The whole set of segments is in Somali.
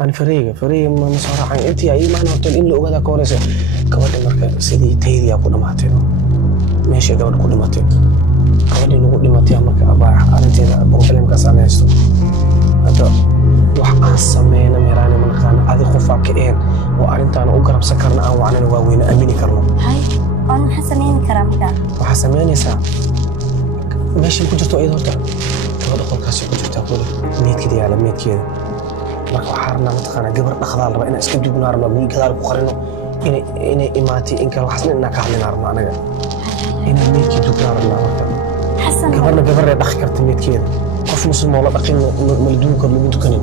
أنا فريق ما صراحة أنت أي معنى قلت إن لو هذا كورس كمان مركز سيدي تيدي أكون ماتينو ماشي كمان كل ماتين كمان إنه كل ماتين مركز أباح أنا تيدا بروبلم كاسانة يستو هذا وح سمينا ميراني من خان هذه خوفا كئين وأنت أنا أقرب سكرنا أو عنا نواوين أميني كرنو هاي أنا حسميني كرامك وحسميني سا ماشي كنت أيضا كمان أقول كاسي كنت أقول ميت كذي على ميت كذي marka waxaan rabnaa mataqaanaa gabar dhaqdaal raba inaan iska dubnaa rabnaa guri gadaal ku qarino inay imaatay in kale waxaasna inaan ka hadlinaa rabnaa anaga inaan meydkii dubnaa rabnaa marka gabarna gabaree dhaqi karta meydkeeda qof muslim oo la dhaqin mala duwi karo lagu dukanin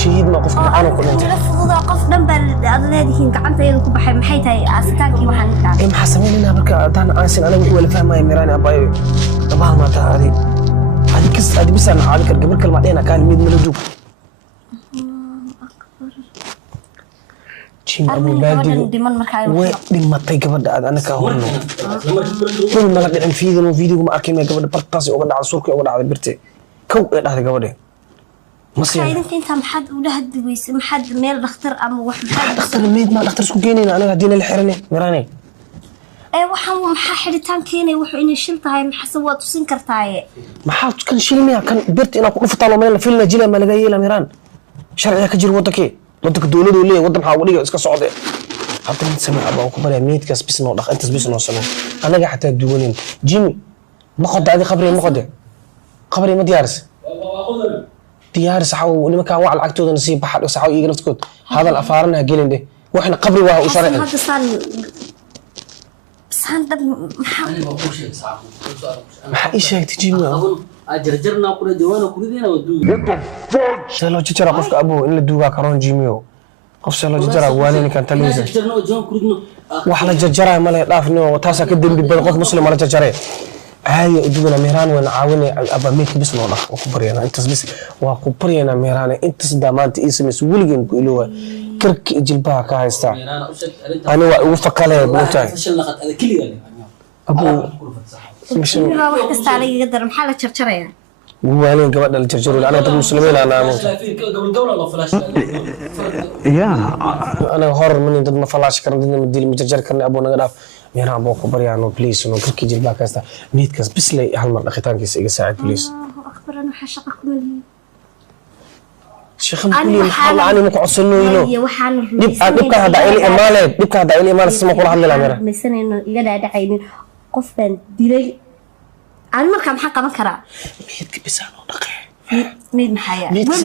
shahiid ma qofka macaan ku dhintay fududa qof dhan baa aad leedihiin gacanteeda ku baxay maxay tahay aasitaankii waxaan ninkaa maxaa sameynaa marka hadaan aansin anaga wixii wala fahmaya miraani abaayo gabaal ma tahay هذه كس هذه بس أنا عارف قبل كل ما أنا كان ميد ملدوك. شيء أبو بادي ودم طيق بدأ أنا كهونو. كل ما لقيت فيديو ما أكيد ما قبل برتاسي وقعد على صورك وقعد على برتي. كو هذا قبله. مصير. إذا أنت محد ولا هد ويس محد ميل دكتور أم واحد. دكتور الميد ما دكتور سكيني أنا هدينا الحرني مراني. waxaan maxaa xiritaan keenay wuxuu inay shil tahay maxaa waad tusin kartaa maxaa kan shilmiya kan birta ina ku dhuftaa loo meel filna jila ma laga yeela miraan sharciga ka jir waddanka dawladdu leeyahay waddan waxa wadiga iska socday hadda mid samee abaa ku baray meedkaas bis noo dhaq intaas bis noo samee anaga xataa duwanin jimi ma qodadi qabri ma diyaaris diyaaris xaw nimanka waa lacagtooda nasiib baxad saxaw iiga naftood hada afaarana gelinde waxna qabri waa u sharci هذا maxaa ii sheegtay jimi jarjarna ku diiwaana ku ridina waduu shaloo jajara qofka abo in la duuga karoon jimiyo qof shaloo jajara waaneen kan taliisa jarjarna joon ku ridno wax la jajara ma leh dhaafno taasa ka dambi badan qof muslim la jajare caadi u dubana meeraan wana caawinay aba meek bis noo dhaq ku bariyana intaas bis waa ku bariyana meeraan intaas daamaanta ismis wiligan ku iloowa karki jilbaha ka haysta ani waa ugu fakalee buutaay abu مش واحد استعلي يقدر محل تشرشرين وين قبل الجرجر انا ضد المسلمين انا قبل الدوله ولا فلاش يا انا هور من ضد ما فلاش كان ضد مدير مجرجر كان ابو نغداف ميران بو خبريانو بليس انه كركي جلبا كاستا ميدكاس بس لي هل مره خيتانكيس iga saacid بليس اخبر انا حشقكم لي شيخ مكولي محل عني مكو عصنوينو waxaan dibka hada ili imaale sama kula hadlaa mira meesanayno iga dhaadhacaynin qof baan dilay aan markaa maxaa qaban karaa meedka bisaan oo dhaqay meed maxaa